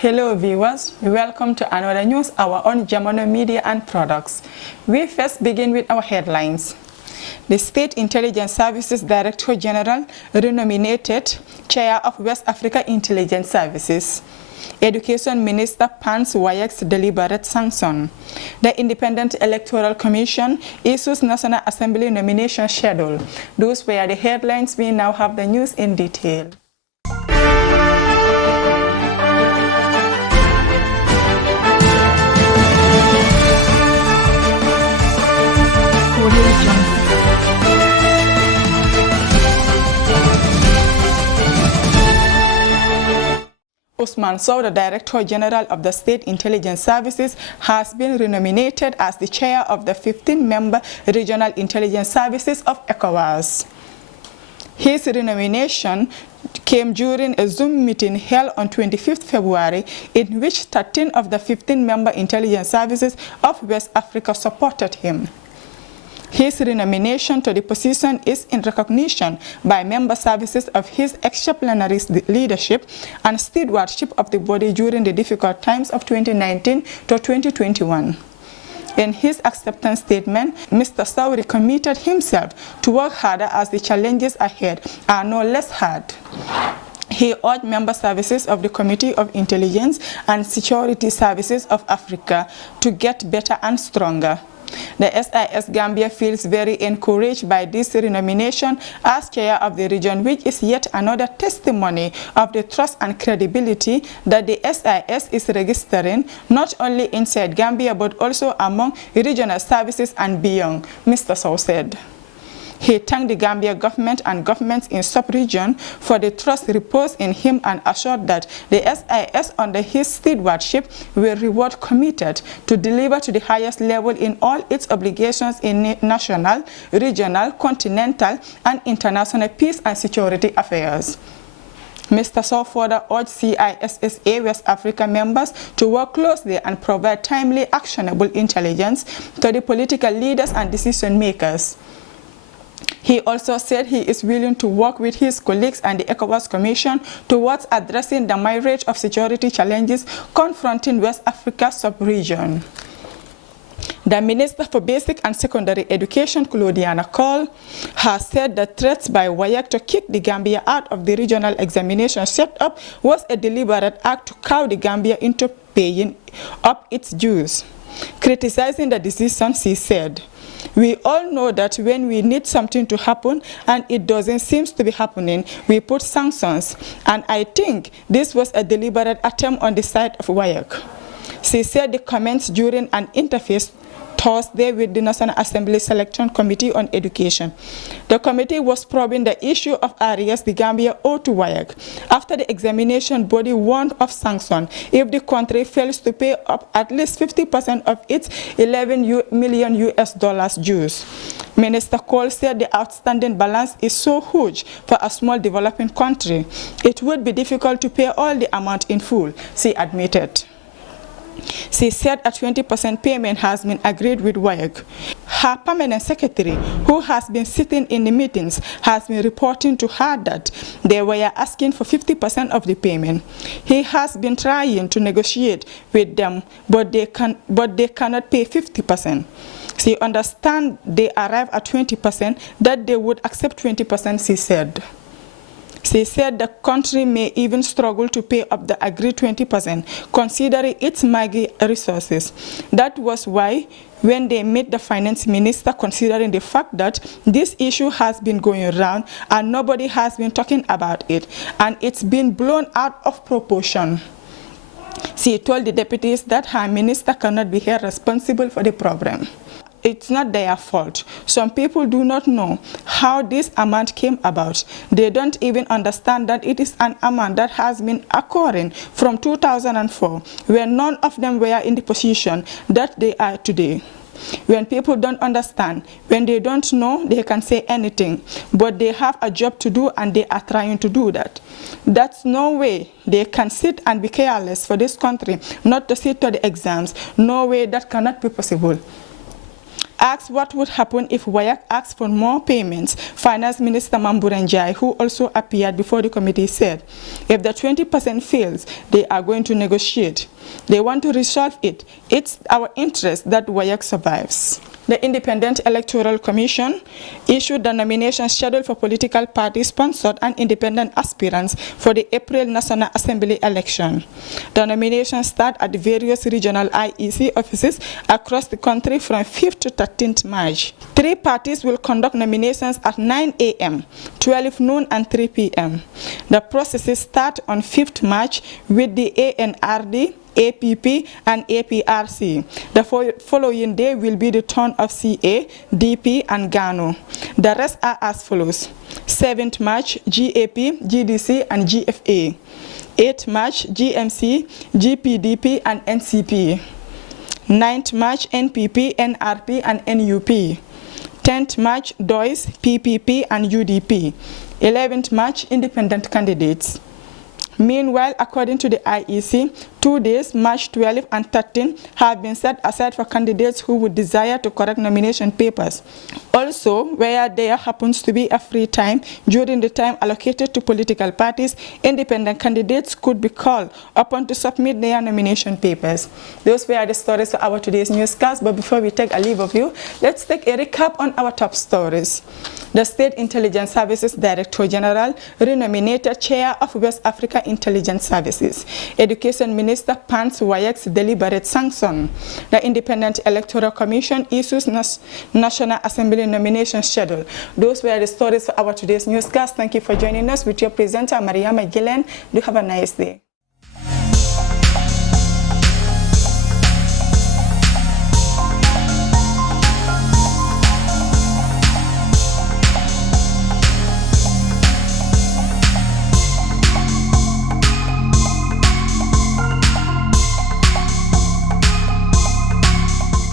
Hello viewers, welcome to another news hour on Jamano Media and Products. We first begin with our headlines. The State Intelligence Services Director General renominated Chair of West Africa Intelligence Services. Education Minister pans WAEC's deliberate sanction. The Independent Electoral Commission issues National Assembly nomination schedule. Those were the headlines. We now have the news in detail. Usman Sow, the Director General of the State Intelligence Services, has been renominated as the chair of the 15-member Regional Intelligence Services of ECOWAS. His renomination came during a Zoom meeting held on 25th February, in which 13 of the 15-member intelligence services of West Africa supported him. His renomination to the position is in recognition by member services of his exemplary leadership and stewardship of the body during the difficult times of 2019 to 2021. In his acceptance statement, Mr. Sow committed himself to work harder as the challenges ahead are no less hard. He urged member services of the Committee of Intelligence and Security Services of Africa to get better and stronger. The SIS Gambia feels very encouraged by this renomination as chair of the region, which is yet another testimony of the trust and credibility that the SIS is registering not only inside Gambia but also among regional services and beyond, Mr. Sow said. He thanked the Gambia government and governments in sub-region for the trust reposed in him and assured that the SIS under his stewardship will reward committed to deliver to the highest level in all its obligations in national, regional, continental, and international peace and security affairs. Mr. Sow further urged CISSA West Africa members to work closely and provide timely, actionable intelligence to the political leaders and decision makers. He also said he is willing to work with his colleagues and the ECOWAS Commission towards addressing the myriad of security challenges confronting West Africa's sub-region. The Minister for Basic and Secondary Education, Claudiana Cole, has said that threats by WAEC to kick the Gambia out of the regional examination setup was a deliberate act to cow the Gambia into paying up its dues. Criticizing the decision, she said, "We all know that when we need something to happen and it doesn't seem to be happening, we put sanctions, and I think this was a deliberate attempt on the side of WAEC." She said the comments during an interface Thursday with the National Assembly Selection Committee on Education. The committee was probing the issue of areas the Gambia owed to WAEC after the examination body warned of sanction if the country fails to pay up at least 50% of its $11 million dues. Minister Cole said the outstanding balance is so huge for a small developing country, it would be difficult to pay all the amount in full, she admitted. She said a 20% payment has been agreed with WAEC. Her permanent secretary, who has been sitting in the meetings, has been reporting to her that they were asking for 50% of the payment. He has been trying to negotiate with them, but they cannot pay 50%. She understands they arrive at 20%, that they would accept 20%, she said. She said the country may even struggle to pay up the agreed 20%, considering its meager resources. That was why, when they met the finance minister, considering the fact that this issue has been going around and nobody has been talking about it, and it's been blown out of proportion. She told the deputies that her minister cannot be held responsible for the problem. It's not their fault. Some people do not know how this amount came about. They don't even understand that it is an amount that has been occurring from 2004, when none of them were in the position that they are today. When people don't understand, when they don't know, they can say anything, but they have a job to do and they are trying to do that. That's no way they can sit and be careless for this country, not to sit to the exams. No way, that cannot be possible. asked what would happen if WAEC asked for more payments. Finance Minister Mamburanjai, who also appeared before the committee, said if the 20% fails, they are going to negotiate. They want to resolve it. It's our interest that WAEC survives. The Independent Electoral Commission issued the nomination schedule for political party-sponsored and independent aspirants for the April National Assembly election. The nominations start at the various regional IEC offices across the country from 5th to 13th March. 3 parties will conduct nominations at 9 a.m., 12 noon, and 3 p.m. The processes start on 5th March with the ANRD, APP, and APRC. The following day will be the turn of CA, DP, and GANO. The rest are as follows: 7th March, GAP, GDC, and GFA. 8th March, GMC, GPDP, and NCP. 9th March, NPP, NRP, and NUP. 10th March, DOIS, PPP, and UDP. 11th March, independent candidates. Meanwhile, according to the IEC, 2 days, March 12 and 13, have been set aside for candidates who would desire to correct nomination papers. Also, where there happens to be a free time during the time allocated to political parties, independent candidates could be called upon to submit their nomination papers. Those were the stories for our today's newscast, but before we take a leave of you, let's take a recap on our top stories. The State Intelligence Services Director General renominated Chair of West Africa Intelligence Services. Education Minister pans WAEC's deliberate sanction. The Independent Electoral Commission issues National Assembly nomination schedule. Those were the stories for our today's newscast. Thank you for joining us with your presenter, Mariama Gillen. Do have a nice day.